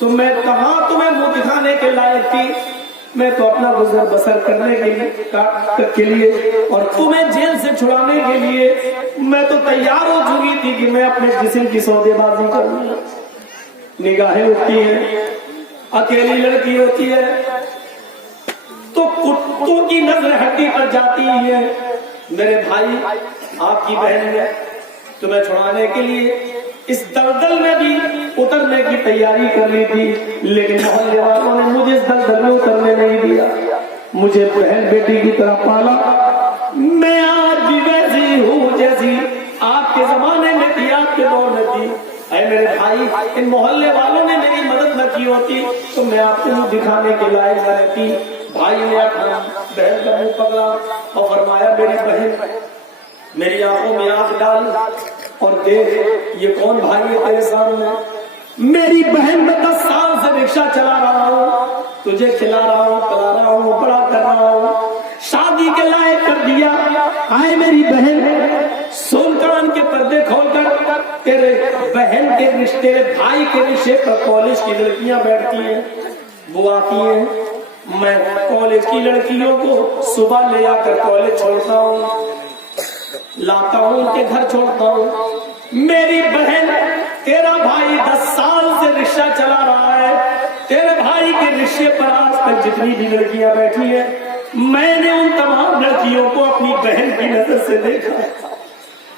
تو میں کہاں تمہیں منہ دکھانے کے لائق تھی؟ میں تو اپنا گزر بسر کرنے کے لیے اور تمہیں جیل سے چھڑانے کے لیے میں تو تیار ہو چکی تھی کہ میں اپنے جسم کی سودے بازی کروں. نگاہیں اٹھتی ہیں، اکیلی لڑکی ہوتی ہے تو کتوں کی نظر ہڈی پر جاتی ہے. میرے بھائی آپ کی بہن نے تمہیں چھڑانے کے لیے اس دلدل میں بھی اترنے کی تیاری کر لی تھی، لیکن محلے والوں نے مجھے اس دلدل میں اترنے نہیں دیا. مجھے بہن بیٹی کی طرح پالا. میں آج بھی ویسی ہوں جیسی آپ کے زمانے میں تھی، آپ کے دور میں تھی. اے میرے بھائی، ان محلے والوں نے میری مدد نہ کی ہوتی تو میں آپ کو دکھانے کے لائق نہ رہتی. بھائی نے اپنا بہن کا منہ پکڑا اور فرمایا میری بہن میری آنکھوں میں آنکھ ڈال اور دیکھ یہ کون بھائی ہے تیرے سامنے. میری بہن میں 10 سال سے رکشہ چلا رہا ہوں، تجھے کھلا رہا ہوں، پلا رہا ہوں، بڑا کر رہا ہوں، شادی کے لائق کر دیا. آئے میری بہن سن کان کے پردے کھول کر تیرے بہن کے رشتے بھائی کے رشتے پر کالج کی لڑکیاں بیٹھتی ہیں، وہ آتی ہیں. میں کالج کی لڑکیوں کو صبح لے آ کر کالج چھوڑتا ہوں، لاتا ہوں، ان کے گھر چھوڑتا ہوں. میری بہن تیرا بھائی 10 سال سے رکشہ چلا رہا ہے، تیرے بھائی کے رکشے پر آج تک جتنی بھی لڑکیاں بیٹھی ہیں میں نے ان تمام لڑکیوں کو اپنی بہن کی نظر سے دیکھا.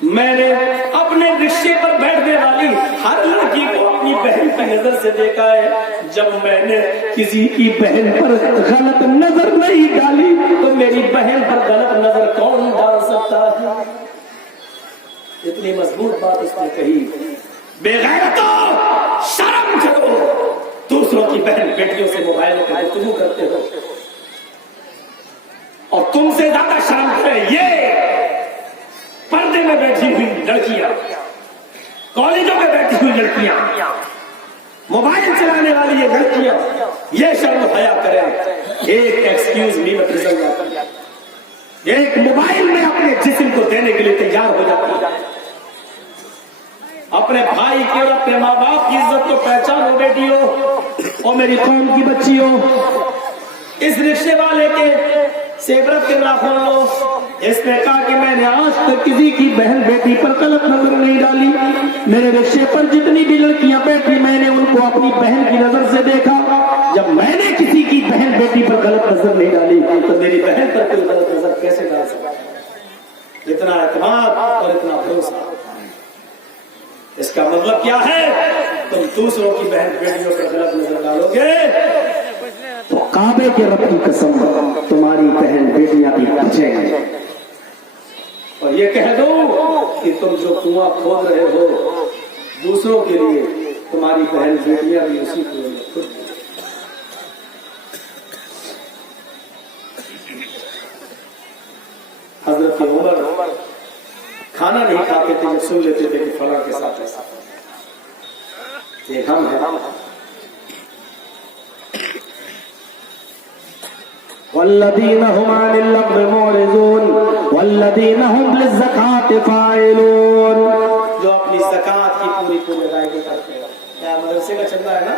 میں نے اپنے رکشے پر بیٹھنے والی ہر لڑکی کو اپنی بہن کی نظر سے دیکھا ہے. جب میں نے کسی کی بہن پر غلط نظر نہیں ڈالی تو میری بہن پر غلط نظر کون ڈال سکتا ہے؟ اتنی مضبوط بات اس نے کہی. بے غیرتو، شرم کرو، دوسروں کی بہن بیٹیوں سے موبائلوں پہ گفتگو کرتے ہو اور تم سے زیادہ شرم کرے یہ پردے میں بیٹھی ہوئی لڑکیاں، کالجوں میں بیٹھی ہوئی لڑکیاں، موبائل چلانے والی یہ لڑکیاں، یہ شرم و حیا کریں. ایک ایکسکیوز می میں پرزن جاتی ہے، ایک موبائل میں اپنے جسم کو دینے کے لیے تیار ہو جاتی ہے. اپنے بھائی کی اور اپنے ماں باپ کی عزت کو پہچانو بیٹیوں اور میری قوم کی بچیوں. اس رکشے والے کے عبرت کے ناخن لو. اس نے کہا کہ میں نے آج تک کسی کی بہن بیٹی پر غلط نظر نہیں ڈالی. میرے رکشے پر جتنی بھی لڑکیاں بیٹھی میں نے ان کو اپنی بہن کی نظر سے دیکھا. جب میں نے کسی کی بہن بیٹی پر غلط نظر نہیں ڈالی تو میری بہن پر کوئی غلط نظر کیسے ڈال سکتا؟ اتنا اعتماد اور اتنا بھروسہ. اس کا مطلب کیا ہے؟ تم دوسروں کی بہن بیٹیوں پر غلط نظر ڈالو گے تو کعبے کے رب کی قسم تمہاری بہن بیٹیاں بھی بچیں گے. اور یہ کہہ دو کہ تم جو کنواں کھود رہے ہو دوسروں کے لیے، تمہاری بہن بیٹیاں بھی اسی کنویں میں خود. حضرت عمر کھانا نہیں کھاتے تھے، جب سن لیتے تھے کہ فلاں کے ساتھ ایسا. یہ ہم ہیں. والذین هم عن اللغو معرضون والذین هم للزکاة فاعلون. جو اپنی زکات کی پوری ادائیگی کرتے ہیں. کیا مدرسے کا چندہ ہے نا؟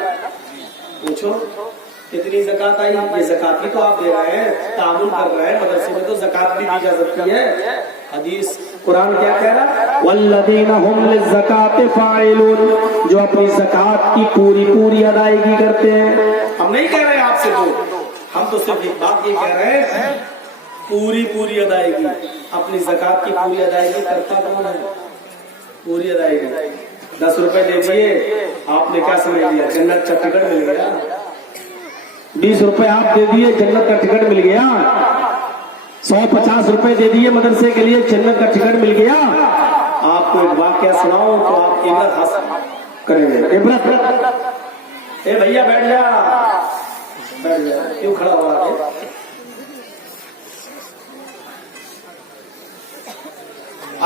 پوچھو کتنی زکات آئی؟ یہ زکات بھی تو آپ دے رہے ہیں، تعاون کر رہے ہیں. مدرسے میں تو زکات بھی دی جا سکتی ہے. حدیث قرآن کیا کہہ رہا ہے؟ والذین هم للزکاة فاعلون. جو اپنی زکات کی پوری ادائیگی کرتے ہیں. ہم نہیں کہہ رہے آپ سے ہم تو صرف ایک بات یہ کہہ رہے ہیں پوری ادائیگی. اپنی زکات کی پوری ادائیگی کرتا کون ہے؟ پوری ادائیگی. 10 روپے دے دیے آپ نے کیا سمجھ لیا جنت کا ٹکٹ مل گیا؟ 20 روپے آپ دے دیے جنت کا ٹکٹ مل گیا؟ 150 روپے دے دیے مدرسے کے لیے جنت کا ٹکٹ مل گیا؟ آپ کو ایک واقعہ سناؤں تو آپ عبرت حاصل کریں گے. عبرت. اے بھیا بیٹھ جا. کیوں کھڑا ہوا ہے؟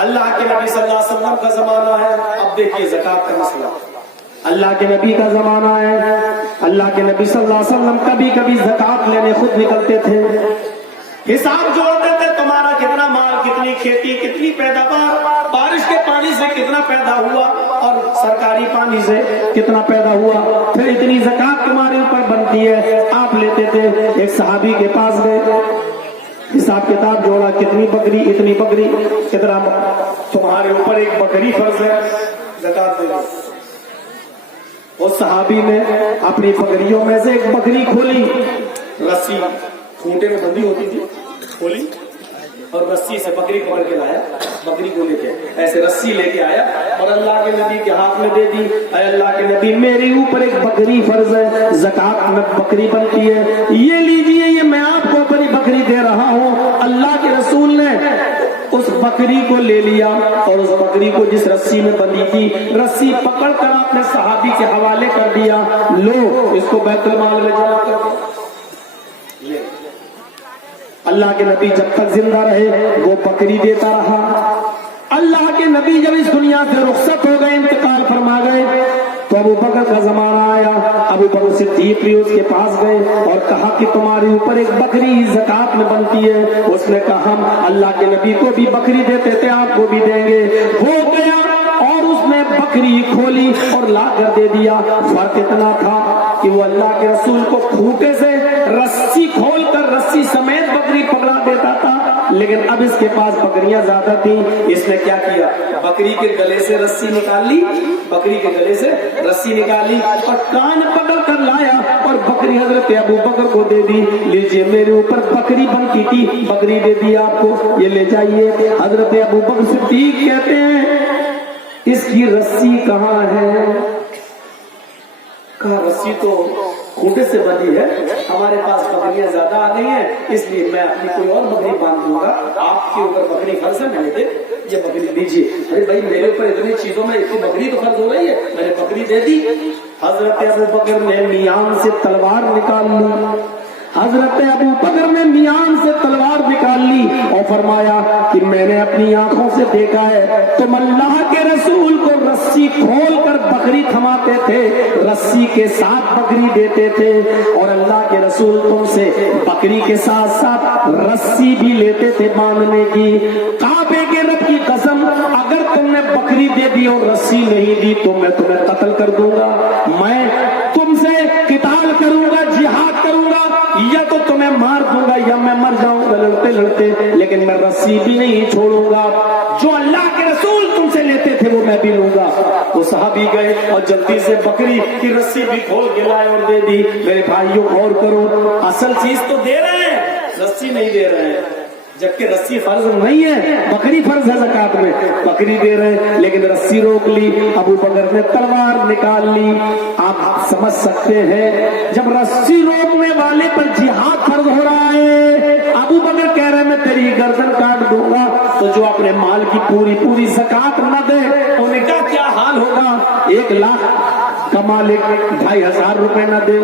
اللہ کے نبی صلی اللہ علیہ وسلم کا زمانہ ہے. اب دیکھیے زکات کا مسئلہ. اللہ کے نبی کا زمانہ ہے. اللہ کے نبی صلی اللہ علیہ وسلم کبھی زکات لینے خود نکلتے تھے. حساب جوڑتے تھے تمہارا کتنا مال کتنی اپنی کھیتی کتنی پیداوار بارش کے پانی سے کتنا پیدا ہوا اور سرکاری پانی سے کتنا پیدا ہوا، پھر اتنی زکات تمہارے اوپر بنتی ہے، آپ لیتے تھے۔ ایک صحابی کے پاس گئے، حساب کتاب جوڑا، کتنی بکری، اتنی بکری، کتنا، تمہارے اوپر ایک بکری فرض ہے، زکات دے دو۔ اس صحابی نے اپنی بکریوں میں سے ایک بکری کھولی، رسی کھوٹے میں بندھی ہوتی تھی، کھولی اور رسی سے بکری پکڑ کے لایا، بکری کو لے کے ایسے رسی لے کے آیا اور اللہ کے نبی کے ہاتھ میں دے دی۔ اے اللہ کے نبی، میرے اوپر ایک بکری فرض ہے، زکات میں بکری بنتی ہے، یہ لیجئے، یہ میں آپ کو اپنی بکری دے رہا ہوں۔ اللہ کے رسول نے اس بکری کو لے لیا اور اس بکری کو جس رسی میں بندھی تھی، رسی پکڑ کر اپنے صحابی کے حوالے کر دیا، لو اس کو بیت المال میں جمع کر دو۔ اللہ کے نبی جب تک زندہ رہے وہ بکری دیتا رہا۔ اللہ کے نبی جب اس دنیا سے رخصت ہو گئے، انتقال فرما گئے، تو ابو بکر کا زمانہ آیا۔ ابو بکر صدیق بھی اس کے پاس گئے اور کہا کہ تمہارے اوپر ایک بکری زکات میں بنتی ہے۔ اس نے کہا ہم اللہ کے نبی کو بھی بکری دیتے تھے، آپ کو بھی دیں گے۔ وہ گیا اور اس نے بکری کھولی اور لا کر دے دیا۔ فرق اتنا تھا کہ وہ اللہ کے رسول کو کھوٹے سے رسی کھول کر رسی سمیت بکری پکڑا دیتا تھا، لیکن اب اس کے پاس بکریاں زیادہ تھیں۔ اس نے کیا کیا، بکری کے گلے سے رسی نکال لی، بکری کے گلے سے رسی نکالی اور کان پکڑ کر لایا اور بکری حضرت ابو بکر کو دے دی۔ لیجئے، میرے اوپر بکری بنتی تھی، بکری دے دی آپ کو، یہ لے جائیے۔ حضرت ابو بکر صدیق کہتے ہیں اس کی رسی کہاں ہے؟ کہا رسی تو کھوٹے سے بندھی ہے، ہمارے پاس بکریاں زیادہ آ گئی ہیں، اس لیے میں اپنی کوئی اور بکری باندھ دوں گا، آپ کے اوپر بکری فرض ہے، میں نے دے یہ بکری دیجیے۔ ارے بھائی میرے اوپر اتنی چیزوں میں اتنی بکری تو فرض ہو رہی ہے، میں نے بکری دے دی۔ حضرت ابو بکر نے میان سے تلوار نکال لی، حضرت ابو بکر نے میان سے تلوار نکال لی اور فرمایا کہ میں نے اپنی آنکھوں سے دیکھا ہے تم اللہ کے رسول کو رسی کھول کر بکری تھماتے تھے، رسی کے ساتھ بکری دیتے تھے، اور اللہ کے رسول تم سے بکری کے ساتھ ساتھ رسی بھی لیتے تھے باندھنے کی۔ کعبے کے رب کی قسم، اگر تم نے بکری دے دی اور رسی نہیں دی تو میں تمہیں قتل کر دوں گا، میں تم سے قتال کروں گا، جہاد کروں گا، یا تو تمہیں مار دوں گا یا میں مر جاؤں گا لڑتے لڑتے، لیکن میں رسی بھی نہیں چھوڑوں گا، جو اللہ کے رسول تم سے لیتے تھے وہ میں بھی لوں گا۔ وہ صحابی گئے اور جلدی سے بکری کی رسی بھی کھول کے لائے اور دے دی۔ میرے بھائیوں غور کرو، اصل چیز تو دے رہے ہیں، رسی نہیں دے رہے ہیں، جبکہ رسی فرض نہیں ہے، بکری فرض ہے زکات میں، بکری دے رہے ہیں لیکن رسی روک لی۔ ابو بکر نے تلوار نکال لی۔ آپ سمجھ سکتے ہیں جب رسی روکنے والے پر جہاد فرض ہو رہا ہے، ابو بکر کہہ رہے ہیں میں تیری گردن کاٹ دوں گا، تو جو اپنے مال کی پوری زکات نہ دے انہیں کا کیا حال ہوگا؟ 1 لاکھ کا مالک 2500 روپے نہ دے،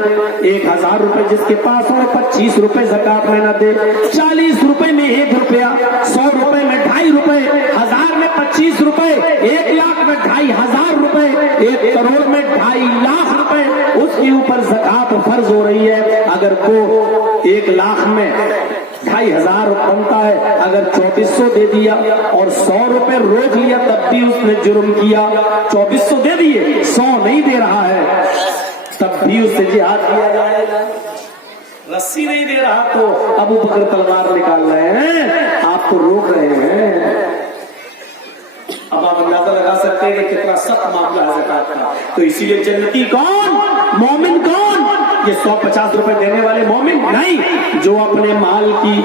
1000 روپے جس کے پاس ہو 25 روپے زکات میں نہ دے، 40 روپے میں 1 روپیہ، 100 روپے میں 2.5 روپے، 1000 میں 25 روپے، 1 لاکھ میں 2500 روپے، 1 کروڑ میں 2.5 لاکھ روپے اس کے اوپر زکات فرض ہو رہی ہے۔ اگر وہ 1 لاکھ میں 2500 بنتا ہے، اگر 2400 دے دیا اور 100 روپے روک لیا تب بھی اس نے جرم کیا۔ 2400 دے دیے، 100 نہیں دے رہا ہے، تب بھی اس سے جہاد کیا جائے گا۔ رسی نہیں دے رہا تو ابو بکر تلوار نکال رہے ہیں، آپ کو روک رہے ہیں۔ اب آپ اندازہ لگا سکتے ہیں کہ کتنا سخت معاملہ ہے زکات کا۔ تو اسی لیے جنتی کون؟ مومن کون؟ یہ 150 روپے دینے والے مومن نہیں، جو اپنے مال کی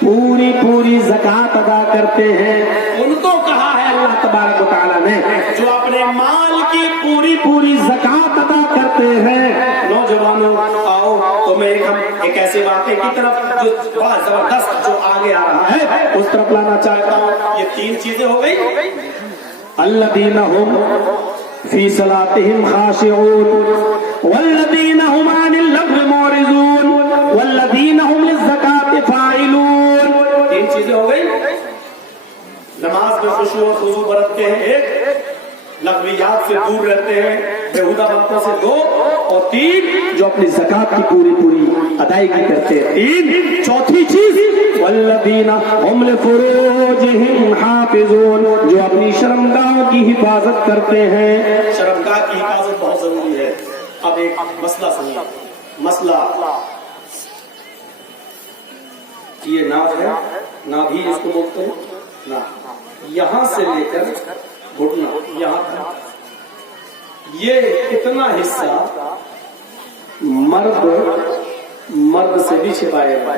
پوری زکات ادا کرتے ہیں، ان کو کہا ہے اللہ تبارک و تعالیٰ نے جو اپنے مال کی پوری زکات ادا کرتے ہیں۔ نوجوانوں آؤ تمہیں ایک ایسے واقعے کی طرف جو بہت زبردست جو آگے آ رہا ہے اس طرف لانا چاہتا ہوں۔ یہ 3 چیزیں ہو گئی، الذین هم فی صلاتهم خاشعون والذین هم عن اللغو معرضون والذین هم للزکاة فاعلون۔ 3 چیزیں ہو گئی، نماز میں خشوع و خضوع برتتے ہیں، 1 لغویات سے دور رہتے ہیں، بیہودہ باتوں سے 2، اور 3 جو اپنی زکات کی پوری ادائیگی کرتے ہیں۔ 3 چوتھی چیز والذین هم لفروجہم حافظون، جو اپنی شرمگاہوں کی حفاظت کرتے ہیں۔ شرمگاہ کی حفاظت بہت ضروری ہے۔ اب ایک مسئلہ سنیے، مسئلہ یہ ناف ہے، نابھی اس کو بولتے ہیں نا، یہاں سے لے کر گھٹنا یہاں تک یہ اتنا حصہ مرد سے بھی چھپائے گا۔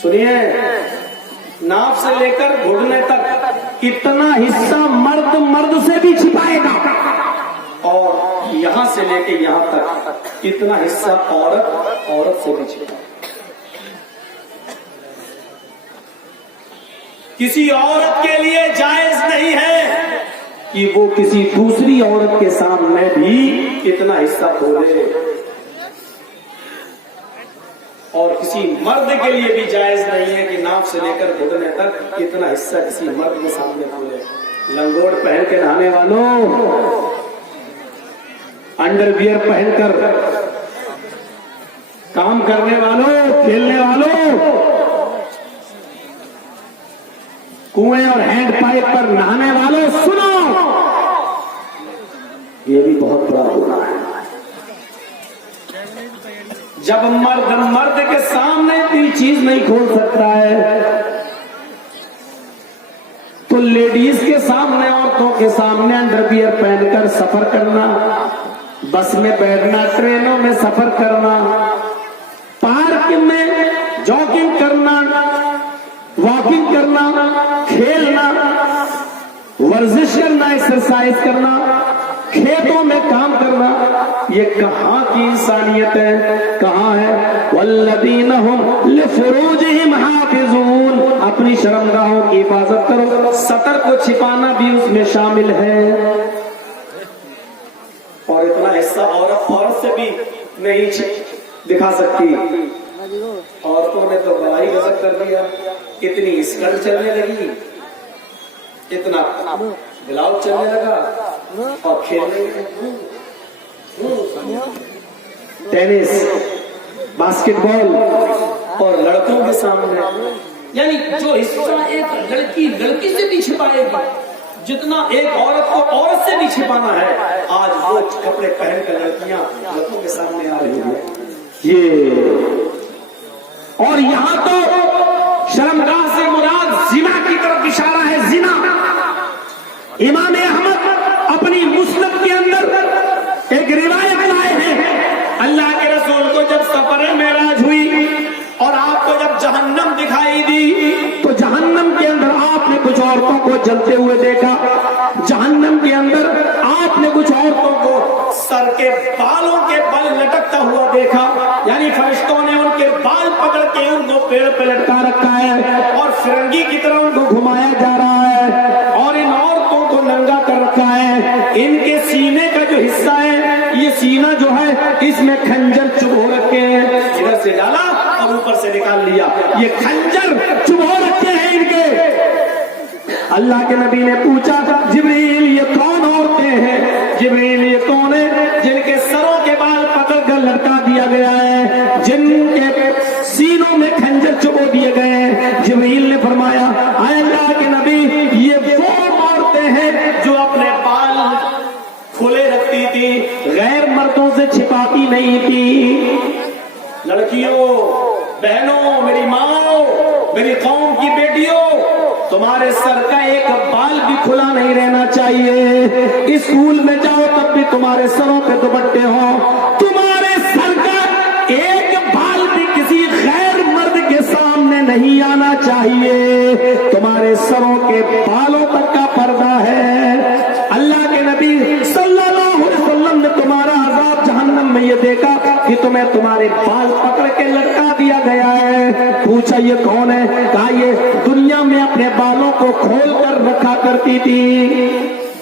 سنیے، ناف سے لے کر گھٹنے تک اتنا حصہ مرد سے بھی چھپائے گا، اور یہاں سے لے کے یہاں تک اتنا حصہ عورت سے بھی چھپائے گا۔ کسی عورت کے لیے جائز نہیں ہے کہ وہ کسی دوسری عورت کے سامنے بھی اتنا حصہ کھولے، اور کسی مرد کے لیے بھی جائز نہیں ہے کہ ناف سے لے کر گھٹنے تک اتنا حصہ کسی مرد کے سامنے کھولے۔ لنگوٹ پہن کے نہانے والوں، انڈر ویئر پہن کر کام کرنے والوں، کھیلنے والوں، کنویں اور ہینڈ پائپ پر نہانے والوں، سنو، یہ بھی بہت بڑا گناہ ہے۔ جب مرد کے سامنے کوئی چیز نہیں کھول سکتا ہے تو لیڈیز کے سامنے، عورتوں کے سامنے انڈر ویئر پہن کر سفر کرنا، بس میں بیٹھنا، ٹرینوں میں سفر کرنا، پارک میں جاگنگ کرنا، واکنگ کرنا، کھیلنا، ورزش کرنا، ایکسرسائز کرنا، کھیتوں میں کام کرنا، یہ کہاں کی انسانیت ہے؟ کہاں ہے؟ والذین ہم لفروجہم حافظون، اپنی شرمگاہوں کی حفاظت کرو، سطر کو چھپانا بھی اس میں شامل ہے۔ اور اتنا حصہ عورت سے بھی نہیں دکھا سکتی۔ عورتوں نے تو بڑائی غضب کر دیا، اتنی اسکرٹ چلنے لگی، اتنا بلاؤز چلنے لگا، اور کھیلنے ٹینس، باسکٹ بال، اور لڑکوں کے سامنے، یعنی جو حصہ ایک لڑکی سے بھی چھپائے گی، جتنا ایک عورت کو عورت سے بھی چھپانا ہے، آج وہ کپڑے پہن کر لڑکیاں لڑکوں کے سامنے آ رہی ہیں۔ یہ اور یہاں تو شرمگاہ سے مراد زنا کی طرف اشارہ ہے، زنا۔ امام احمد اپنی مسند کے اندر ایک روایت لائے ہیں، اللہ کے رسول کو جب سفر معراج ہوئی اور آپ کو جب جہنم دکھائی دی تو جہنم کے اندر آپ نے کچھ عورتوں کو جلتے ہوئے دیکھا، جہنم کے اندر آپ نے کچھ عورتوں کو سر کے بالوں کے بل لٹکتا ہوا دیکھا، یعنی فرشتوں نے ان کے بال پکڑ کے ان کو پیڑ پہ لٹکا رکھا ہے اور فرنگی کی طرح ان کو گھمایا جا رہا ہے، اور ان عورتوں کو ننگا کر رکھا ہے۔ ان کے سینے کا جو حصہ ہے، یہ سینہ جو ہے اس میں کھنجر چبھو رکھے ہیں، ادھر سے ڈالا اور اوپر سے نکال لیا، یہ کھنجر چبھو رکھے ہیں ان کے۔ اللہ کے نبی نے پوچھا، جبریل یہ کون عورتیں ہیں؟ جبریل یہ کون ہے جن کے سروں کے بال پکڑ کر لٹکا دیا گیا ہے، جن کے سینوں میں کھنجر چبھو دیے گئے ہیں؟ جبریل نے فرمایا، اے اللہ کے نبی، یہ وہ عورتیں ہیں جو اپنے بال کھلے رکھتی تھی، غیر مردوں سے چھپاتی نہیں تھی۔ لڑکیوں، بہنوں، میری ماں، میری قوم کی بیٹیوں، تمہارے سر کا ایک بال بھی کھلا نہیں رہنا چاہیے۔ اسکول میں جاؤ تب بھی تمہارے سروں پہ دوپٹے ہوں، تمہارے سر کا ایک بال بھی کسی غیر مرد کے سامنے نہیں آنا چاہیے، تمہارے سروں کے بالوں تک کا پردہ ہے۔ اللہ کے نبی صلی اللہ علیہ وسلم نے تمہارا عذاب جہنم میں یہ دیکھا کہ تمہیں تمہارے بال پکڑ کے لٹکا دیا گیا ہے۔ پوچھا یہ کون ہے؟ کہا یہ دنیا میں اپنے بالوں کو کھول کر رکھا کرتی تھی۔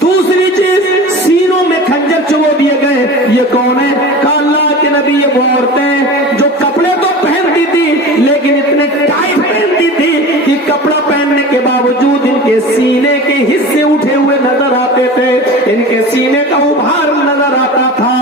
دوسری چیز، سینوں میں کھنجر چبھو دیے گئے، یہ کون ہے؟ کہا اللہ کے نبی یہ وہ عورتیں جو کپڑے تو پہنتی تھی لیکن اتنے ٹائٹ پہنتی تھی کہ کپڑا پہننے کے باوجود ان کے سینے کے حصے اٹھے ہوئے نظر آتے تھے، ان کے سینے کا ابھار نظر آتا تھا۔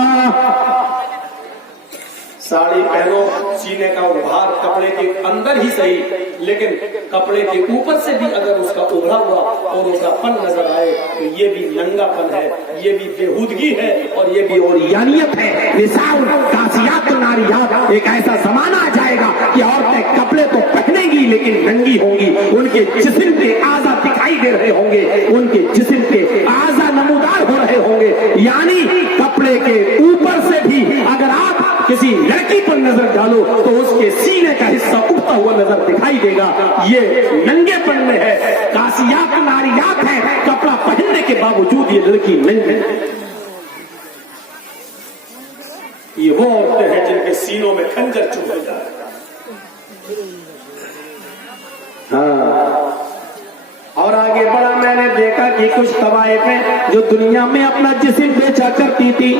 ساڑی बहनों, सीने का उभार कपड़े के अंदर ही सही, लेकिन कपड़े के ऊपर से भी अगर उसका उभरा हुआ और उभरापन नजर आए तो ये भी नंगापन है, ये भी बेहूदगी है और ये भी यानियत है। निसाउन कासियात नारियात, एक ऐसा जमाना आ जाएगा कि औरतें कपड़े तो पहनेंगी लेकिन नंगी होंगी, उनके जिस्म पे आज़ा दिखाई दे रहे होंगे, उनके जिस्म पे आज़ा नमूदार हो रहे होंगे। यानी कपड़े के ऊपर से भी अगर आप किसी लड़की पर नजर डालो तो उसके सीने का हिस्सा उठता हुआ नजर दिखाई देगा। ये नंगेपन में है, कासियात नारियात है, कपड़ा पहनने के बावजूद ये लड़की नंगी है। ये वो औरतें हैं जिनके सीनों में खंजर चुभे जा रहे हैं। और आगे बढ़ा, मैंने देखा कि कुछ तवाइफें जो दुनिया में अपना जिस्म बेचा करती थी,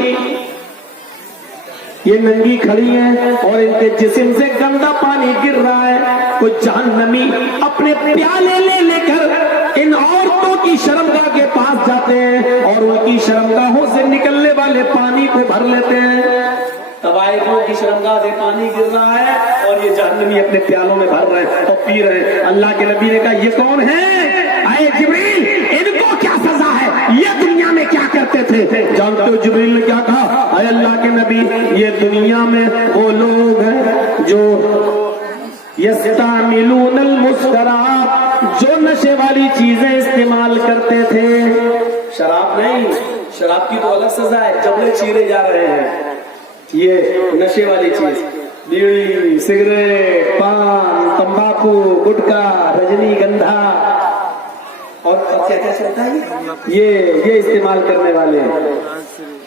ये नंगी खड़ी हैं और इनके जिस्म से गंदा पानी गिर रहा है। कुछ जहन्नमी अपने प्याले ले लेकर इन औरतों की शर्मगाह के पास जाते हैं और उनकी शर्मगाहों से निकलने वाले पानी को भर लेते हैं। तवाइफों की शर्मगाह से पानी गिर रहा है और ये जहन्नमी अपने प्यालों में भर रहे हैं और पी रहे हैं। अल्लाह के नबी ने कहा, ये कौन है? आए जिब्रील, इनको क्या सजा है? ये दुनिया में क्या करते थे? जानते हो जिब्रील ने क्या कहा? आए अल्लाह के नबी, ये दुनिया में वो लोग हैं जो यस्तामिलूनल मुस्करात, जो नशे वाली चीजें इस्तेमाल करते थे। शराब नहीं, शराब की तो अलग सजा है, जबले चीरे जा रहे हैं। ये नशे वाली चीज, बीड़ी, सिगरेट, पान, तंबाकू, गुटखा, रजनीगंधा और क्या क्या चलता है, ये इस्तेमाल करने वाले हैं।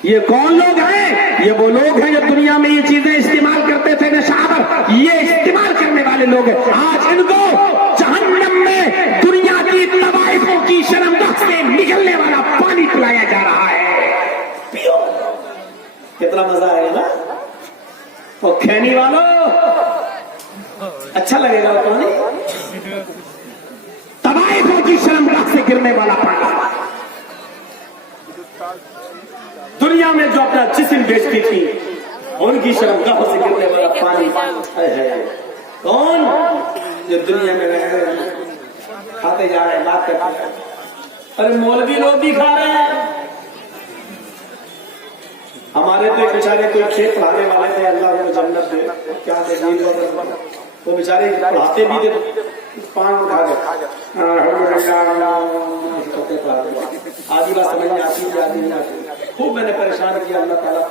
ये कौन लोग हैं? ये वो लोग हैं जो दुनिया में ये चीजें इस्तेमाल करते थे नशावर, ये इस्तेमाल करने वाले लोग हैं। आज इनको जहन्नम में दुनिया की तवाइफों की शर्मगाह से निकलने वाला पानी पिलाया जा रहा है। पियो, कितना मजा आएगा ना। और खैनी वालों, अच्छा लगेगा पानी, तवाइफों की शर्मगाह से गिरने वाला पानी। दुनिया में जो अपना जिस्म बेचती थी उनकी शर्मगाहों से गिरने वाला पानी है। कौन? जो दुनिया में रह रहे खाते जा रहे हैं, बात करते हैं। अरे मौलवी लोग भी खा रहे हैं। हमारे तो बेचारे कोई खेत पढ़ाने वाले थे, अल्लाह उनको जन्नत दे, क्या दे, वो बेचारे पढ़ाते भी थे, पान उठा गए, आधी बात समझ में आती थी, आधी नहीं आती। खूब मैंने परेशान किया, अल्लाह ताला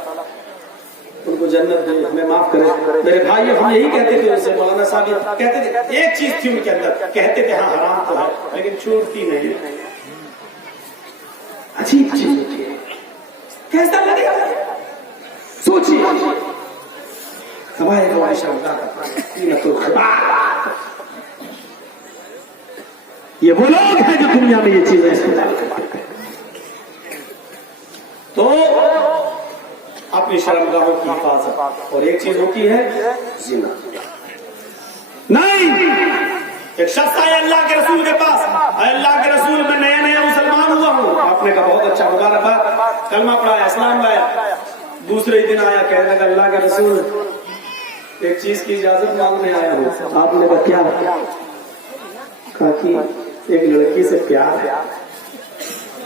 उनको जन्नत दे, हमें माफ करे। मेरे भाई हम यही कहते थे उनसे, मौलाना साहब कहते थे, एक चीज थी उनके अंदर, कहते थे हाँ हराम तो है लेकिन छूटती नहीं। अजीब चीज कैसा लगेगा सोचिए। हमारे ये वो लोग हैं जो दुनिया में ये चीजें इस्तेमाल करते हैं। तो अपनी शर्मगाहों की हिफाजत। और एक चीज होती है जिना। नहीं, एक शख्स आया अल्लाह के रसूल के पास, अल्लाह के रसूल मैं नया नया मुसलमान हुआ हूँ। आपने कहा बहुत अच्छा, मुबारकबाद, कलमा पढ़ाया, इस्लाम लाया। दूसरे ही दिन आया, कहने लगा अल्लाह के रसूल एक चीज की इजाजत मांगने आया हूँ। आपने कहा क्या? कहा कि एक लड़की से प्यार है।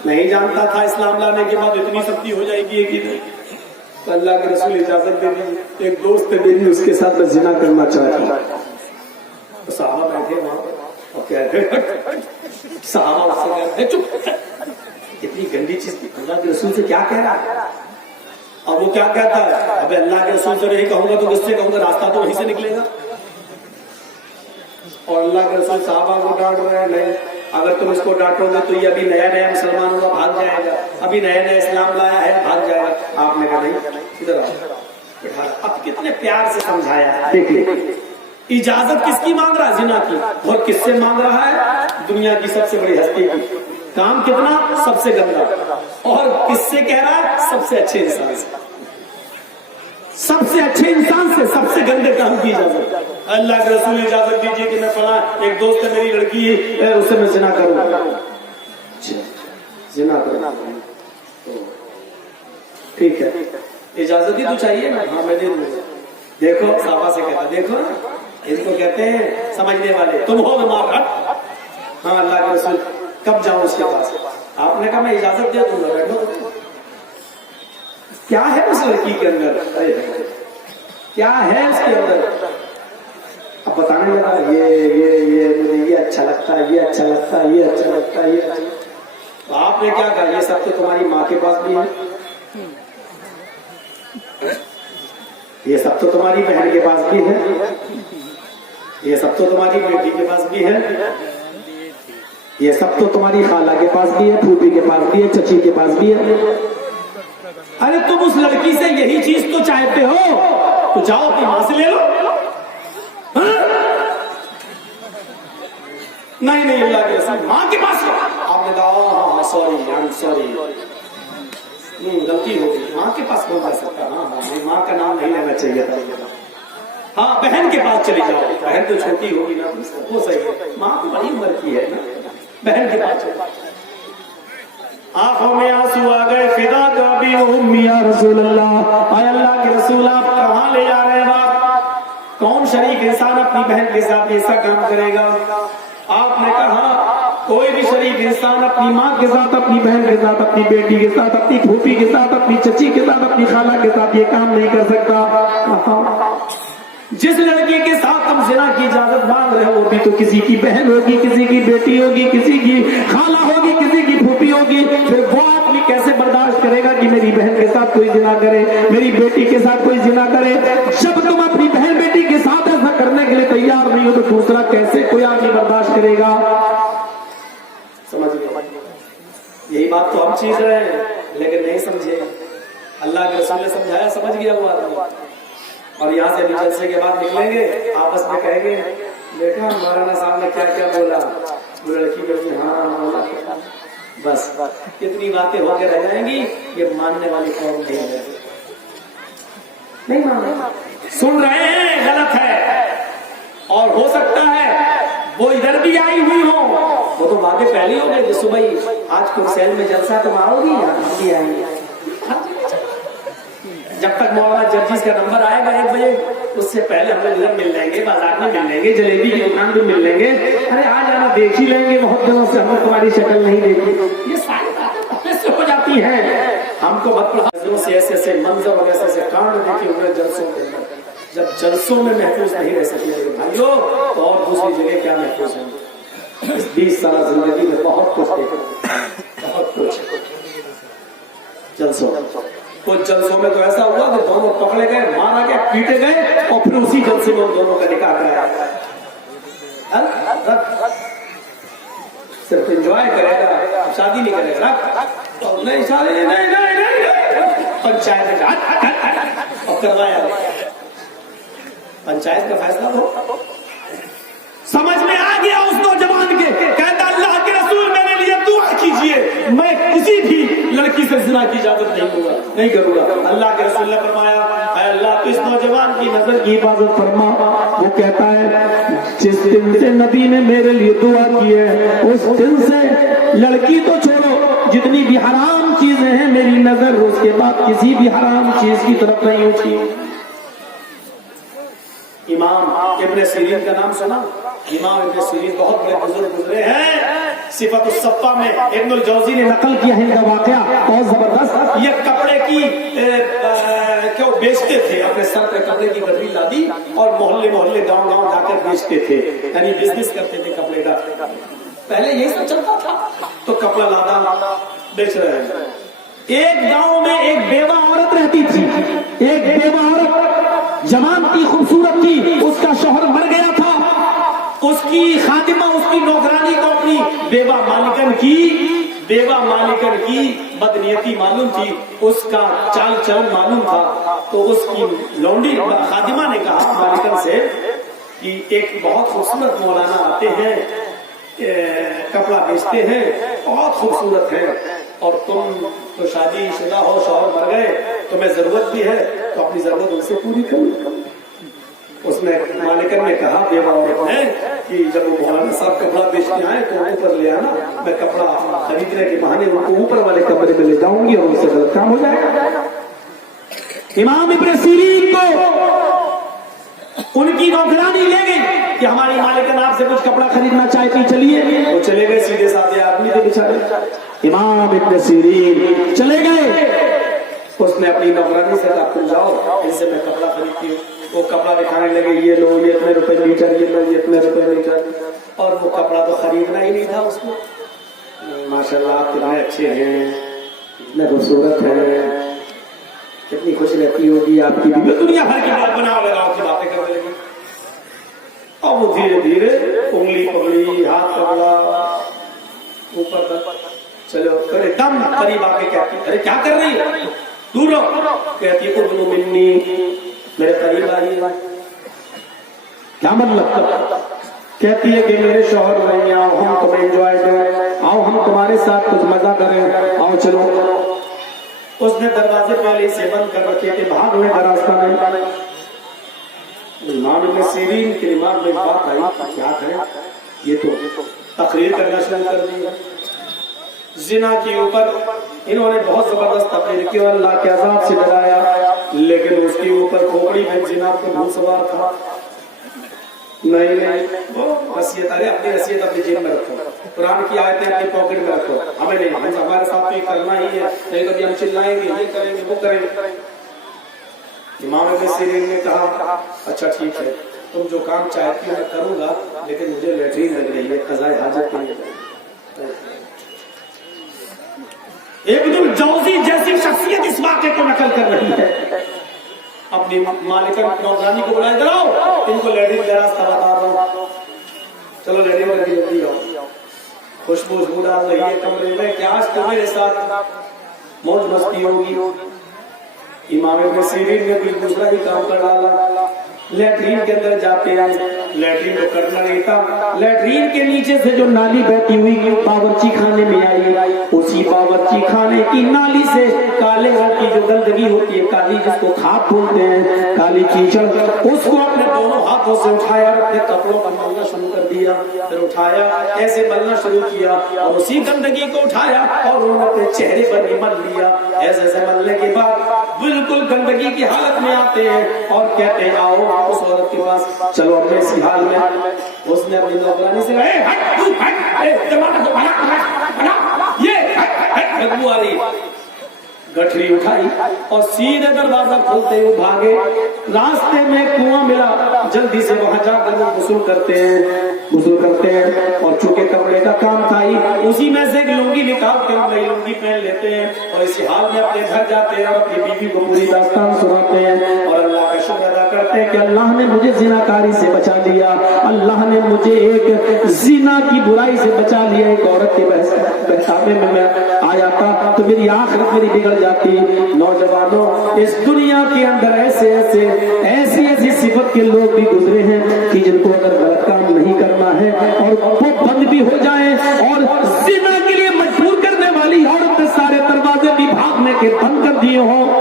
नहीं जानता था इस्लाम लाने के बाद इतनी सख्ती हो जाएगी कि नहीं। तो अल्लाह के रसूल इजाजत दे दी। एक दोस्त है मेरी, उसके साथ मैं जिना करना चाहता। तो साहबा बैठे वहां और कह रहे, साहबा उससे कह रहे चुप, इतनी गंदी चीज अल्लाह के रसूल से क्या कह रहा है? अब वो क्या कहता है, अबे अल्लाह के रसूल से नहीं कहूंगा तो किससे कहूंगा, रास्ता तो वहीं से निकलेगा। और अल्लाह के रसूल साहबा को डांट रहे हैं, नहीं अगर तुम इसको डांटोगे तो ये अभी नया नया मुसलमान होगा, भाग जाएगा, अभी नया नया इस्लाम लाया है, भाग जाएगा। आपने कहा नहीं, इधर आओ। अब कितने प्यार से समझाया। देखिए इजाजत किसकी मांग रहा है? जिना की। और किससे मांग रहा है? दुनिया की सबसे बड़ी हस्ती की। काम कितना? सबसे गंदा। और किससे कह रहा है? सबसे अच्छे इंसान से। सबसे अच्छे इंसान से सबसे गंदे काम की इजाजत। अल्लाह के रसूल इजाजत दीजिए कि मैं फला एक दोस्त है मेरी लड़की है, उससे मैं जिना करूं। जिना करूं तो ठीक है, इजाजत ही तो चाहिए ना। हाँ मैं दे दूंगा। देखो साफा से कहता, देखो इनको कहते हैं समझने वाले, तुम हो बीमार, हाँ अल्लाह के रसूल कब जाऊं उसके पास? आपने कहा मैं इजाजत दे दूंगा, बैठो। क्या है उस लड़की के अंदर, क्या है उसके अंदर? अब बताने लगा, ये मुझे ये अच्छा लगता है, ये अच्छा लगता है, ये अच्छा लगता है, ये अच्छा। तो आपने क्या कहा, ये सब तो तुम्हारी माँ के पास भी है, ये सब तो तुम्हारी बहन के पास भी है, ये सब तो तुम्हारी बेटी के पास भी है, ये सब तो तुम्हारी खाला के पास भी है, फूफी के पास भी है, चची के पास भी है। अरे तुम उस लड़की से यही चीज तो चाहते हो, तो जाओ अपनी मां से ले लो। नहीं अल्लाह के रसूल मां के पास लो। आपने कहा हाँ सॉरी, आई एम सॉरी, गलती हो गई, माँ के पास कौन जा सकता? हाँ माँ का नाम नहीं लेना चाहिए था। हाँ बहन के पास चली जाओ, बहन तो छोटी होगी ना, वो सही है, माँ तो बड़ी उम्र की है ना, बहन के पास चलो। आंखों में आंसू आ गए, फिदा का भी उम्मी या रसूल अल्लाह, आय अल्लाह के रसूल आप कहाँ ले जा रहे हैं बाप? कौन शरीक इंसान अपनी बहन के साथ ऐसा काम करेगा? आपने कहा कोई भी शरीक इंसान अपनी माँ के साथ, अपनी बहन के साथ, अपनी बेटी के साथ, अपनी फूफी के साथ, अपनी चची के साथ, अपनी खाला के साथ ये काम नहीं कर सकता। जिस लड़की के साथ तुम जिना की इजाजत मांग रहे हो वो भी तो किसी की बहन होगी, किसी की बेटी होगी, किसी की खाला होगी, किसी की फूफी होगी। फिर वो आदमी कैसे बर्दाश्त करेगा कि मेरी बहन के साथ कोई जिना करे, मेरी बेटी के साथ कोई जिना करे? जब तुम अपनी बहन बेटी के साथ ऐसा करने के लिए तैयार नहीं हो तो दूसरा कैसे कोई आदमी बर्दाश्त करेगा? समझ गए? यही बात तो हम चीज रहे हैं, लेकिन नहीं समझे। अल्लाह के रसूल ने समझाया, समझ गया वो आदमी। और यहाँ से अभी जलसे के बाद निकलेंगे, आपस में कहेंगे देखा मौलाना साहब ने क्या क्या बोला, वो लड़की बोली हाँ बोला, बस कितनी बातें होकर रह जाएंगी। ये मानने वाली कौन नहीं मान, सुन रहे हैं गलत है, और हो सकता है वो इधर भी आई हुई हो, वो तो बातें पहले हो गई। सुबह आज कुर्सेल में जलसा तुम आओगी, हम भी आएंगे। जब तक मौलाना जर्जिस का नंबर आएगा 1 बजे, उससे पहले हम लोग इधर मिल लेंगे, बाजार में मिल लेंगे, जलेबी की दुकान भी मिल लेंगे। अरे आ जाना, देख ही लेंगे, बहुत दिनों से हमने तुम्हारी शक्ल नहीं देखी। ये सारी बातें पहले से हो जाती हैं। हमको मतलब से ऐसे मंजर और ऐसे कांड देखे हुए जलसों के अंदर, जब जलसों में महफूज नहीं रह सकते भाइयों, तो और दूसरी जगह क्या महफूज है? 20 साल जिंदगी में बहुत कुछ देखा, बहुत कुछ जलसों। तो जलसों में तो ऐसा हुआ कि दोनों पकड़े गए, मारा गया, पीटे गए, और फिर उसी जलसे में उन दोनों का निकाह कराया। सिर्फ एंजॉय करेगा, शादी नहीं करेगा। तो नहीं शादी नहीं, पंचायत और करवाया। पंचायत का फैसला हो, समझ में आ गया उस नौजवान के, कहता अल्लाह के रसूल मेरे लिए दुआ कीजिए, मैं किसी भी लड़की से जिना की इजाजत नहीं करूंगा। अल्लाह के रसूल ने फरमाया अल्लाह तो इस नौजवान की नजर की हिफाजत फरमा। वो कहता है जिस दिन से नबी ने मेरे लिए दुआ की है, उस दिन से लड़की तो छोड़ो, जितनी भी हराम चीजें हैं मेरी नजर उसके बाद किसी भी हराम चीज की तरफ नहीं उठी। इमाम इब्न सीरीन का नाम सुना? इमाम इब्न सीरीन बहुत बड़े बुजुर्ग गुजरे हैं। सिफत उस-सफ़ा में इब्नुल जौज़ी ने नकल किया है इनका वाकया, बहुत जबरदस्त। ये कपड़े की क्यों बेचते थे, अपने सर पे कपड़े की गठरी लादी और मोहल्ले मोहल्ले गांव गांव जाकर बेचते थे, यानी बिजनेस करते थे कपड़े का। पहले यही सब चलता था, तो कपड़ा लादा बेच रहे हैं। एक गांव में एक बेवा औरत रहती थी, एक बेवा औरत जवान थी, खूबसूरत थी, उसका शौहर मर गया था। उसकी खादिमा, उसकी नौकरानी को अपनी बेवा मालिकन की बदनीयती मालूम थी, उसका चाल चलन मालूम था। तो उसकी लौंडी खादिमा ने कहा मालिकन से कि एक बहुत खूबसूरत मौलाना आते हैं, कपड़ा बेचते हैं, बहुत खूबसूरत है, और तुम तो शादी शुदा हो, शौहर मर गए, तुम्हें जरूरत भी है, तो अपनी जरूरत उनसे पूरी करो। उसमें मालिकन ने कहा बेवा औरत ने कि जब वो मौलाना साहब कपड़ा बेचने आए तो ऊपर ले आना, मैं कपड़ा खरीदने के बहाने उनको ऊपर वाले कमरे में ले जाऊंगी और उनसे गलत काम हो जाएगा। इमाम इब्न सीरीन को ان کی نوکرانی لے گئی کہ ہماری مالکن آپ سے کچھ کپڑا خریدنا چاہتی، چلیے، وہ چلے گئے سیدھے سادھے آدمی تھے بیچارے، امام ابن سیرین چلے گئے، اس نے اپنی نوکرانی سے کہا تم جاؤ ان سے میں کپڑا خریدتی ہوں، وہ کپڑا دکھانے لگے، یہ لو، یہ اتنے روپے میٹر، یہ لو، یہ اتنے روپے میٹر، اور وہ کپڑا تو خریدنا ہی نہیں تھا اس کو، ماشاءاللہ آپ کتنے اچھے ہیں، اتنے خوبصورت ہیں، کتنی خوش رہتی ہوگی آپ کی بیوی، دنیا بھر کی بات بنا لگا کی باتیں کرنے لگی، اور وہ دھیرے دھیرے انگلی پکڑی، ہاتھ پکڑا، اوپر تک چلو کرے، دم قریب آ کے کہتی ارے کیا کر رہی ہے، دور رہو، کہتی ہے ادنو منی، میرے قریب آئیے، کیا مطلب، کہتی ہے کہ میرے شوہر نہیں، آؤ ہم تمہیں انجوائے دیں، آؤ ہم تمہارے ساتھ کچھ مزہ کریں، آؤ چلو، اس نے دروازے پہلے سے بند کر رکھے کہ بھاگنے کا راستہ نہیں، امام ابن سیرین کے دماغ میں بات آئی کیا کریں، یہ تو تقریر کرنا شروع کر دی، زنا کے اوپر انہوں نے بہت زبردست تقریر کی اور اللہ کے عذاب سے ڈرایا، لیکن اس کے اوپر کھوپڑی میں زنا کو بھول سوار تھا، نہیں وہ وصیت، ارے اپنی وصیت اپنی جیب میں رکھو، قرآن کی آیتیں اپنی پاکٹ میں رکھو، ہمیں نہیں، ہمارے ساتھ تو یہ کرنا ہی ہے، نہیں کبھی ہم چلائیں گے، یہ کریں گے، وہ کریں گے۔ امام ابن سیرین نے کہا اچھا ٹھیک ہے، تم جو کام چاہتی ہو میں کروں گا، لیکن مجھے لیٹرین لگ رہی ہے، قضائے حاجت کے لیے۔ ابن الجوزی جیسی شخصیت اس واقعے کو نقل کر رہی ہے، اپنی مالکن نوکرانی کو بلائے کراؤ، ان کو لیٹرین کا راستہ بتا رہا ہوں، چلو لیٹرین کر کے جلدی آؤ، خوشبو ڈال رہی ہے کمرے میں کہ آج تو میرے ساتھ موج مستی ہوگی۔ امام ابن سیرین نے بھی دوسرا ہی کام کر ڈالا، لیٹرین کے اندر جاتے ہیں، لیٹرین کو کرنا نہیں تھا، لیٹرین کے نیچے سے جو نالی بہتی ہوئی باورچی خانے میں آئی، اسی باورچی خانے کی نالی سے کالے رنگ کی جو گندگی ہوتی ہے، کالی جس کو کھاد بولتے ہیں، کالی کیچڑ، اس کو اپنے دونوں ہاتھوں سے اٹھایا اور اپنے کپڑوں پر ملنا شروع کر دیا، پھر اٹھایا ایسے ملنا شروع کیا اور اسی گندگی کو اٹھایا اور انہوں نے اپنے چہرے پر بھی مل لیا، ایسے ایسے ملنے کے بعد بالکل گندگی کی حالت میں آتے ہیں اور کہتے ہیں آؤ اس عورت کے پاس، چلو اپنے اسی حال میں، اس نے اپنی نوکرانی سے بدبو آ رہی، گٹھری اٹھائی اور سیدھے دروازہ کھولتے ہوئے بھاگے، راستے میں کنواں ملا، جلدی سے وہاں جا کر وہ غسل کرتے ہیں اور چونکہ کپڑے کا کام تھا ہی، اسی میں سے ایک لنگی نکالتے ہیں، نئی لنگی پہن لیتے ہیں اور اسی حال میں اپنے گھر جاتے ہیں اور اپنی بیوی کو پوری داستان سناتے ہیں اور اللہ کا شکر ادا کرتے ہیں کہ اللہ نے مجھے زناکاری سے بچا لیا، اللہ نے مجھے ایک زنا کی برائی سے بچا لیا، ایک عورت کے بہتاوے میں میں آیا تھا تو میری آخرت میری بگڑ جاتی۔ نوجوانوں، اس دنیا کے اندر ایسی صفت کے لوگ بھی گزرے ہیں کہ جن کو اگر غلط کام نہیں کرنا ہے اور وہ بند بھی ہو جائے اور زنا کے لیے مجبور کرنے والی عورت نے سارے دروازے بھی بھاگنے کے بند کر دیے ہوں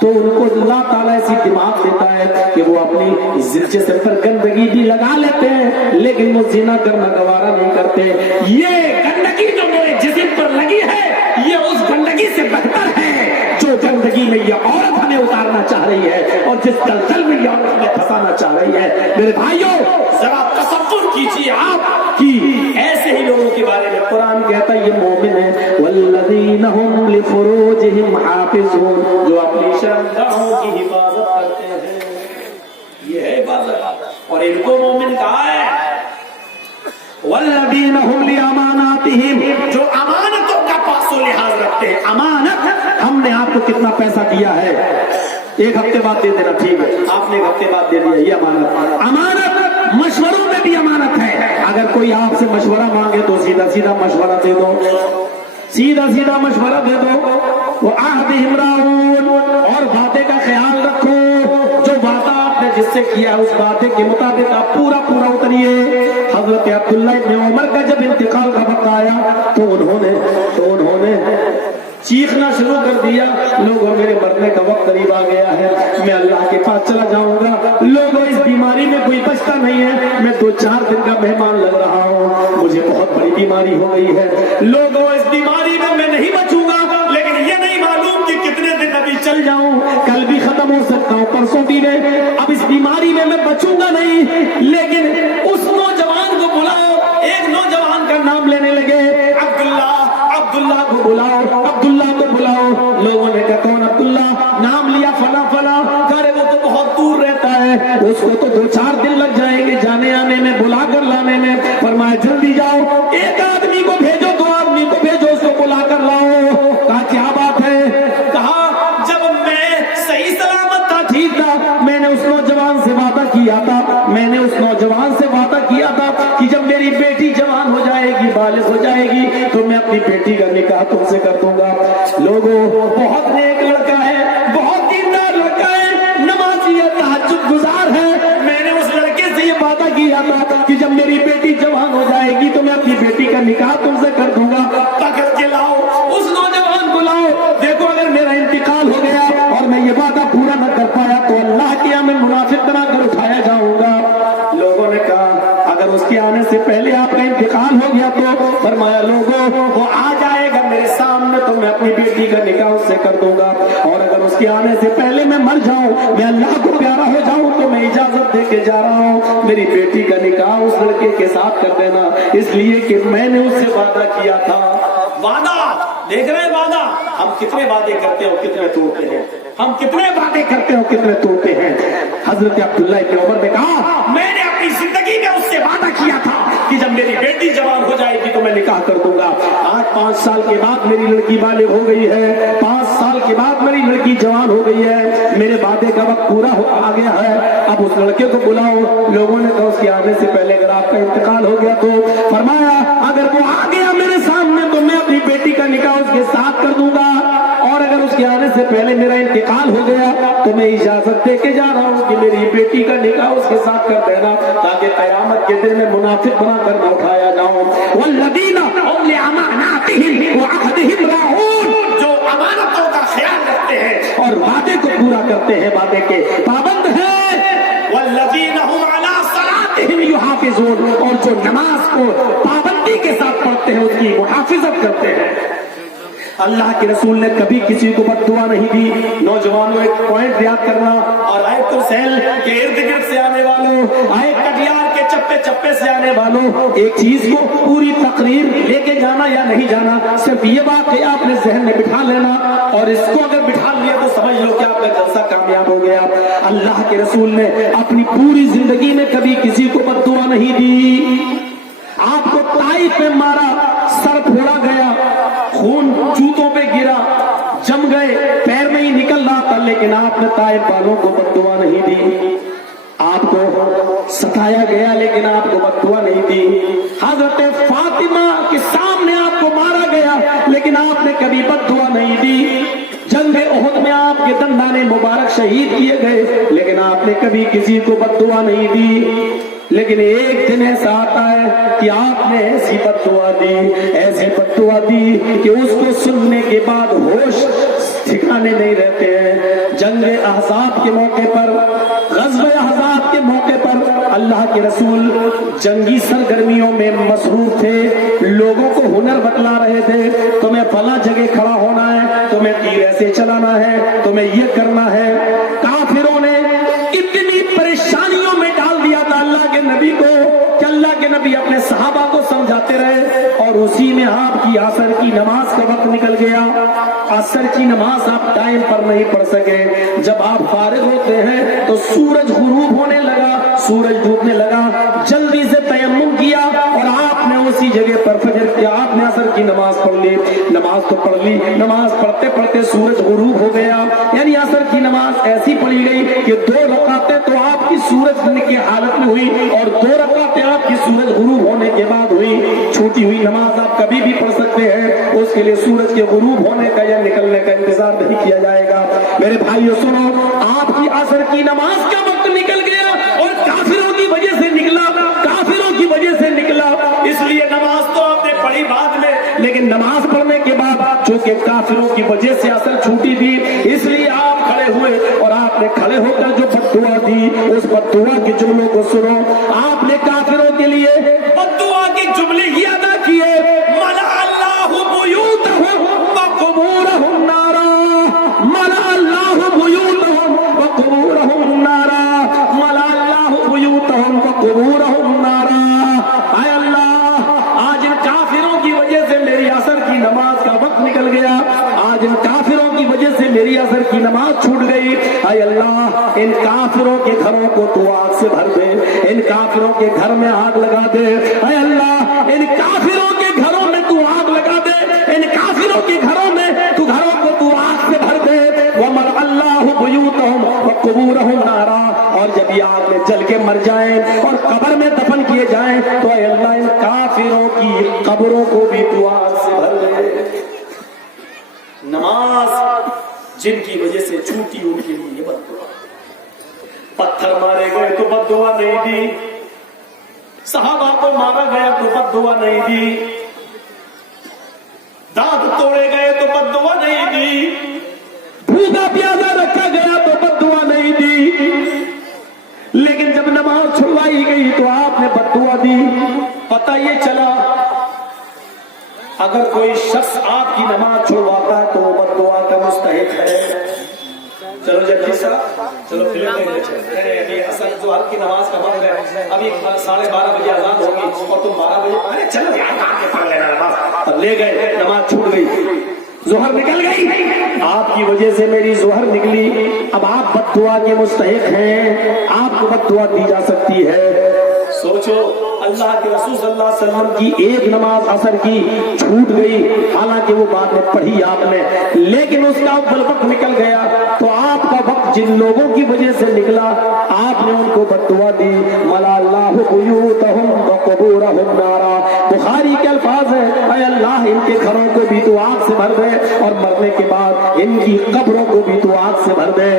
تو ان کو اللہ تعالیٰ ایسی دماغ دیتا ہے کہ وہ اپنی جسم پر گندگی بھی لگا لیتے ہیں لیکن وہ زنا کرنا گوارا نہیں کرتے۔ یہ گندگی جو میرے جسم پر لگی ہے یہ اس گندگی سے بہتر ہے جو گندگی میں یہ عورت ہمیں اتارنا چاہ رہی ہے اور جس دلدل میں یہ عورت ہمیں پھنسانا چاہ رہی ہے۔ میرے بھائیوں، ذرا تصور کیجیے آپ کی ایسے ہی لوگوں کے بارے میں قرآن کہتا ہے یہ مومن ہے، والذین هم لفروجہم حافظون، جو اپنی شرمگاہوں کی حفاظت کرتے ہیں، یہ ہے حفاظت، اور ان کو مومن کہا ہے۔ والذین هم لاماناتہم، جو امانتوں کا پاس و لحاظ رکھتے ہیں۔ امانت، ہم نے آپ کو کتنا پیسہ دیا ہے، ایک ہفتے بعد دے دینا، ٹھیک ہے، آپ نے ایک ہفتے بعد دے دیا، یہ امانت۔ امانت مشوروں میں بھی امانت ہے، اگر کوئی آپ سے مشورہ مانگے تو سیدھا سیدھا مشورہ دے دو، سیدھا سیدھا مشورہ دے دو۔ وعہدہم راعون، اور وعدے کا خیال رکھو، جو وعدہ آپ نے جس سے کیا اس وعدے کے مطابق آپ پورا پورا اتریے۔ حضرت عبداللہ ابن عمر کا جب انتقال کا وقت آیا تو انہوں نے چیخنا شروع کر دیا، لوگوں میرے مرنے کا وقت قریب آ گیا ہے، میں اللہ کے پاس چلا جاؤں گا، لوگوں اس بیماری میں کوئی بچتا نہیں ہے، میں 2-4 دن کا مہمان لگ رہا ہوں، مجھے بہت بڑی بیماری ہو گئی ہے، لوگوں اس بیماری میں نہیں بچوں گا، لیکن یہ نہیں معلوم کہ کتنے دن ابھی چل جاؤں، کل بھی ختم ہو سکتا ہوں، پرسوں بھی میں، اب اس بیماری میں بچ बचूंगा नहीं, लेकिन उस नौजवान को बुलाओ। एक नौजवान का नाम लेने लगे, अब्दुल्ला, अब्दुल्ला को बुलाओ, अब्दुल्ला को बुलाओ। लोगों ने कहा कौन अब्दुल्ला? नाम लिया फला फला। अरे वो तो बहुत दूर रहता है, उसको तो 2-4 दिन लग जाएंगे जाने आने में, बुला कर लाने में। फरमाया जल्दी जाओ, एक आदमी को भेजो, 2 आदमी को भेजो, उसको बुला कर लाओ। कहा क्या बात है? कहा जब मैं सही सलामत था, ठीक था, मैंने उस नौजवान से वादा किया था, मैंने उस नौजवान से वादा किया था कि जब मेरी बेटी जवान हो जाएगी, बालिग हो जाएगी, तो मैं अपनी बेटी का निकाह तुमसे कर दूंगा। लोगों, बहुत नेक लड़का है, बहुत दीनदार लड़का है, नमाजी है, तहज्जुद गुजार है। मैंने उस लड़के से ये वादा किया था कि जब मेरी बेटी जवान हो जाएगी तो मैं अपनी बेटी का निकाह तुमसे कर दूंगा। पकड़ के लाओ, उस नौजवान को लाओ। देखो अगर मेरा इंतकाल हो गया और मैं ये वादा पूरा न कर पाया तो अल्लाह के यहाँ मैं मुनाफिक बनाकर उठाया जाऊंगा। लोगों ने कहा अगर उसके आने से पहले आपका इंतकाल हो गया तो? फरमाया लोगों, वो आ जाएगा मेरे सामने तो मैं अपनी बेटी का निकाह उससे कर दूंगा, और अगर उसके आने से पहले मैं मर जाऊं, मैं अल्लाह को प्यारा हो जाऊं, तो मैं इजाजत दे के जा रहा हूं, मेरी बेटी का निकाह उस लड़के के साथ कर देना, इसलिए कि मैंने उससे वादा किया था। वादा, देख रहे हैं वादा, हम कितने वादे करते हो कितने तोड़ते हैं, हम कितने वादे करते हो कितने तोड़ते हैं। हजरत अब्दुल्लाह इब्न उमर ने कहा मैंने अपनी जिंदगी में उससे वादा किया था कि जब मेरी बेटी जवान हो जाएगी तो मैं निकाह कर दूंगा। आज 5 साल के बाद मेरी लड़की बालिग हो गई है, 5 साल के बाद मेरी लड़की जवान हो गई है, मेरे वादे का वक्त पूरा आ गया है, अब उस लड़के को बुलाओ। लोगों ने कहा उसके आने से पहले अगर आपका इंतकाल हो गया तो? फरमाया अगर वो आ गया मेरे सामने तो मैं अपनी बेटी का निकाह उसके साथ कर दूंगा, और अगर उसके आने से पहले मेरा इंतकाल हो गया तो मैं इजाजत दे के जा रहा हूँ कि मेरी बेटी का निकाह उसके साथ कर देना, ताकि कयामत के दिन में मुनाफिक बना कर न उठाया जाऊं। वल्लज़ीना हुम लिअमानातिहिम व अहदिहिम राऊन, जो अमानतों का ख्याल रखते हैं और वादे को पूरा करते हैं, वादे के पाबंद हैं। वल्लज़ीना हुम अला सलातिहिम युहाफिज़ून, और जो नमाज को पाबंदी के साथ पढ़ते हैं उसकी मुहाफिजत करते हैं। अल्लाह के रसूल ने कभी किसी को बद्दुआ नहीं दी। नौजवानों, एक पॉइंट याद करना, और आए तो सेल के इर्द गिर्द से आने वालों, आए कटियार के चप्पे चप्पे से आने वालों, एक चीज को पूरी तकरीर लेके जाना या नहीं जाना, सिर्फ ये बात है आपने जहन में बिठा लेना, और इसको अगर बिठा लिया तो समझ लो कि आपका जलसा कामयाब हो गया। अल्लाह के रसूल ने अपनी पूरी जिंदगी में कभी किसी को बद्दुआ नहीं दी। आपको ताइफ में मारा, सर फोड़ा गया, खून जूतों पे गिरा, जम गए, पैर में ही निकल रहा था, लेकिन आपने ताइफ वालों को बद्दुआ नहीं दी। आपको सताया गया लेकिन आपको बद्दुआ नहीं दी। हजरत फातिमा के सामने आपको मारा गया लेकिन आपने कभी बद्दुआ नहीं दी। जंग उहद में आपके दंदाने मुबारक शहीद किए गए लेकिन आपने कभी किसी को बद्दुआ नहीं दी। लेकिन एक दिन ऐसा आता है कि आपने ऐसी बद्दुआ दी कि उसको सुनने के बाद होश ठिकाने नहीं रहते हैं। जंग अहज़ाब के मौके पर, ग़ज़वे अहज़ाब के मौके पर अल्लाह के रसूल जंगी सरगर्मियों में मसरूफ थे, लोगों को हुनर बतला रहे थे, तुम्हें फला जगह खड़ा होना है, तुम्हें तीर ऐसे चलाना है, तुम्हें ये करना है। काफिरों ने इतनी परेशानियों में डाल दिया था अल्लाह के नबी को कि अल्लाह के नबी अपने सहाबा को समझाते रहे, और उसी में आपकी असर की नमाज का वक्त निकल गया। असर की नमाज आप टाइम पर नहीं पढ़ सके। जब आप फारिग होते हैं तो सूरज गुरूब होने लगा, सूरज डूबने लगा, जल्दी से तयम्मुम किया और आपने उसी जगह पर फजर किया, आपने असर की नमाज पढ़ ली। नमाज तो पढ़ ली, नमाज पढ़ते पढ़ते सूरज गुरूब हो गया, यानी असर की नमाज ऐसी पढ़ी गई कि 2 रकातें तो आपकी सूरज की हालत में हुई और 2 रकातें आपकी सूरज गुरूब होने के बाद हुई। छूटी हुई नमाज आप कभी भी पढ़ सकते हैं, उसके लिए सूरज के गुरूब होने का या निकलने का इंतजार नहीं किया जाएगा। मेरे भाइयों सुनो, आपकी असर की नमाज का वक्त निकल गया और काफिरों की वजह से निकला, काफिरों की वजह से निकला। इसलिए नमाज तो आपने पढ़ी बाद में, लेकिन नमाज पढ़ने के बाद चूंकि काफिरों की वजह से असर छूटी थी, इसलिए आप खड़े हुए और आपने खड़े होकर जो बद्दुआ दी उस बद्दुआ के जुमलों को सुनो। आपने काफिरों के लिए बद्दुआ के जुमले ही अदा किए, मला अल्लाहु बुयूतहुम व कुबूरहुम नारा, मला अल्लाहु बुयूतहुम व कुबूरहुम नारा, मला अल्लाहु हाय अल्लाह इन काफिरों के घरों को तू आग से भर दे, इन काफिरों के घर में आग लगा दे। हाय अल्लाह इन काफिरों के घरों में तू आग लगा दे, इन काफिरों के घरों में तू घरों को तू आग से भर दे। वमल अल्लाहु बुयूतहुम व कुबूरहुम नारा, और जब ये आग में जल के मर जाएं और कब्र में दफन किए जाएं तो ऐ अल्लाह इन काफिरों की कब्रों को भी तू आग से भर दे। नमाज जिनकी वजह से छूटी उनके लिए बद्दुआ। पत्थर मारे गए तो बद्दुआ नहीं दी, सहाबा को मारा गया तो बद्दुआ नहीं दी, दांत तोड़े गए तो बद्दुआ नहीं दी, भूखा प्यासा रखा गया तो बद्दुआ नहीं दी, लेकिन जब नमाज छुड़वाई गई तो आपने बद्दुआ दी। पता ये चला अगर कोई शख्स आपकी नमाज छुड़वाता है तो वो बद्दुआ का मुस्तहिक है। चलो जल्दी साहब, चलो फिल्म देखने असल जो हर की नमाज का वक्त है, अभी 12:30 बजे आजान होगी और तुम 12 बजे, अरे चलो यार आके पढ़ लेना नमाज। तब ले गए, नमाज छूट गई, जोहर निकल गई, आपकी वजह से मेरी जोहर निकली। अब आप बद्दुआ के मुस्तहिक हैं, आपको बद्दुआ दी जा सकती है। सोचो अल्लाह के रसूल सल्लल्लाहु अलैहि वसल्लम की एक नमाज असर की छूट गई, हालांकि वो बाद में पढ़ी आपने, लेकिन उसका वक्त निकल गया तो आपका वक्त जिन लोगों की वजह से निकला आपने उनको बद्दुआ दी। मला अल्लाहु बुयूतहुम व कुबूरहुम नारा, बुखारी के अल्फाज है, ऐ अल्लाह इनके घरों को भी तू आग से भर दे और मरने के बाद इनकी कब्रों को भी तू आग से भर दे।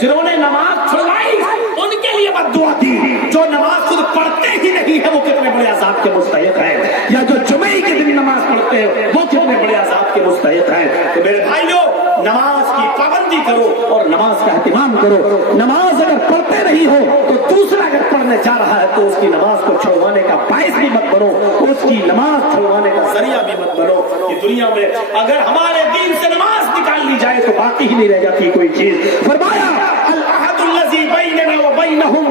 जिन्होंने नमाज छुड़वाई उनके लिए बद्दुआ दी, जो नमाज खुद पढ़ते ही नहीं है वो कितने बड़े अज़ाब के मुस्तहिक हैं, या जो जुमे के दिन नमाज पढ़ते हैं वो कितने बड़े अज़ाब के मुस्तहिक हैं। तो मेरे भाइयों नमाज की पाबंदी करो और नमाज का एहतिमाम करो। नमाज अगर पढ़ते नहीं हो तो दूसरा अगर पढ़ने जा रहा है तो उसकी नमाज को छुड़वाने का बाइस भी मत बनो, उसकी नमाज छुड़वाने का जरिया भी मत बनो। ये दुनिया में अगर हमारे दीन से नमाज निकाल ली जाए तो बाकी ही नहीं रह जाती कोई चीज। फरमाया अल अहदुल्लज़ी बैनना व बैनहुम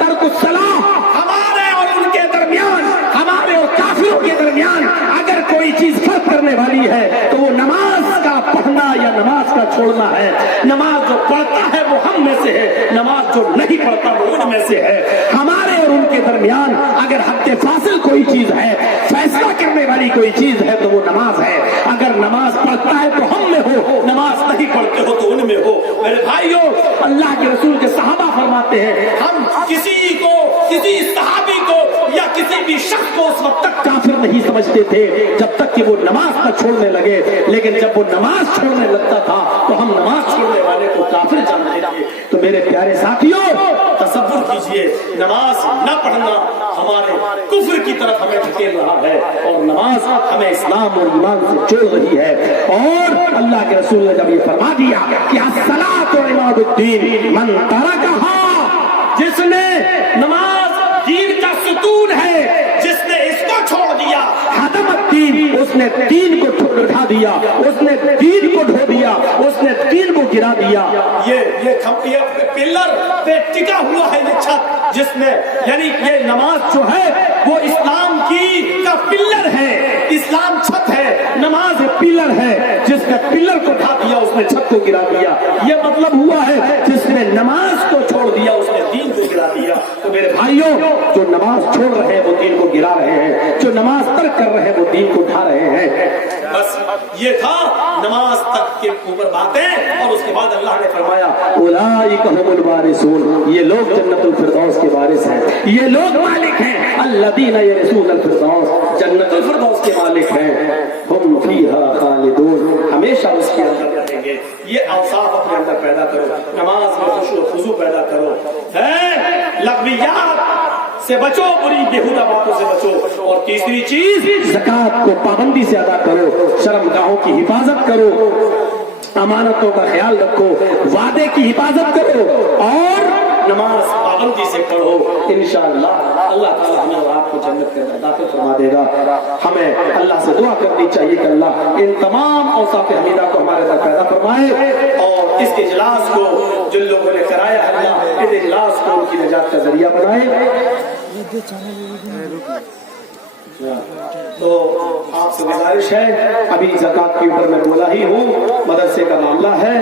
तर्कुस सलाह, हमारे और उनके दरमियान, हमारे और काफिरों के दरमियान अगर कोई चीज फर्क करने वाली है तो वो नमाज का पढ़ना या नमाज का छोड़ना है। नमाज जो पढ़ता है वो हम में से है, नमाज जो नहीं पढ़ता वो उनमें से है। हमारे और उनके दरमियान अगर हद फासिल कोई चीज है, फैसला करने वाली कोई चीज है तो वो नमाज है। अगर नमाज पढ़ता है तो हम में हो, नमाज नहीं पढ़ते हो तो उनमें हो। मेरे भाइयों अल्लाह के रसूल के सहाबा फरमाते हैं हम किसी को, किसी सहाबी को या किसी भी शख्स को उस वक्त तक काफिर नहीं समझते थे जब तक कि वो नमाज न छोड़ने लगे, लेकिन जब वो नमाज छोड़ने लगता था तो हम नमाज छोड़ने वाले को काफिर जानते थे। तो मेरे प्यारे साथियों तसव्वुर कीजिए नमाज न पढ़ना हमारे कुफ्र की तरफ हमें धकेल रहा है और नमाज हमें इस्लाम और ईमान से जोड़ रही है। और अल्लाह के रसूल ने जब ये फरमा दिया कि अस्सलातु इमादुद्दीन मन तरकहा, जिसने नमाज दीन का सुतून है, जिसने इसको छोड़ दिया, हदमद्दीन, उसने दीन को उठा दिया, उसने दीन को ढो दिया, उसने दीन को गिरा दिया। ये पिलर पे टिका हुआ है ये छत, जिसने यानी ये नमाज जो है वो इस्लाम की का पिलर है, इस्लाम छत है, नमाज पिलर है। जिसने पिलर को उठा दिया उसने छत को गिरा दिया। ये मतलब हुआ है जिसने नमाज को छोड़ दिया उसने दीन को गिरा दिया। तो मेरे भाइयों जो नमाज छोड़ रहे हैं वो दीन को गिरा रहे हैं, जो नमाज तर्क कर रहे हैं वो दीन को उठा रहे हैं। बस ये था नमाज तक के ऊपर बातें। और उसके बाद अल्लाह ने फरमाया उलाइका हुमुल वारिसून, ये लोग जन्नतुल फिरदौस के वारिस हैं, ये लोग मालिक हैं। अल्लज़ीना यरसूनल फिरदौस, जन्नतुल फिरदौस के मालिक हैं। हुम फीहा खालिदून, हमेशा उसके अंदर रहेंगे। ये औसाफ अपने अंदर पैदा करो, नमाज में खुशू खुशू पैदा करो, लग़वियात से बचो, बुरी बेहुदा बातों से बचो। और तीसरी चीज ज़कात को पाबंदी से अदा करो, शर्मगाहों की हिफाजत करो, अमानतों का ख्याल रखो, वादे की हिफाजत करो और नमाज पाबंदी से पढ़ो। इंशाअल्लाह अल्लाह ताला हमें और आपको जन्नत के दाखिल फरमा देगा। हमें अल्लाह से दुआ करनी चाहिए कि अल्लाह इन तमाम औसाफ हमीदा को हमारे अंदर पैदा फरमाए और इस इजलास को जिन लोगों ने कराया अल्लाह इस इजलास को उनकी निजात का जरिया बनाए। तो आपसे गुजारिश है, अभी ज़कात के ऊपर मैं बोला ही हूँ, मदरसे का मामला है,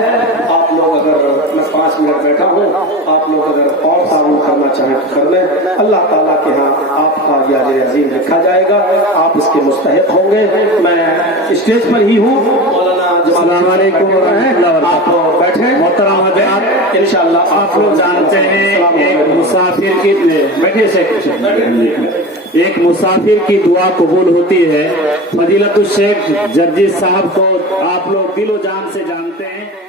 आप लोग अगर मैं 5 मिनट बैठा हूँ, आप लोग अगर और ताउन करना चाहें तो कर लें। अल्लाह ताला के यहाँ आपका याद अजीम लिखा जाएगा, आप इसके मुस्तहिक होंगे। मैं स्टेज पर ही हूँ, मौलाना आप बैठे मोहतरम हज़रात, इंशाअल्लाह। आप लोग जानते हैं एक मुसाफिर की बैठे से एक मुसाफिर की दुआ कबूल होती है। फजीलतुल शेख जर्जी साहब को आप लोग दिलो जान से जानते हैं।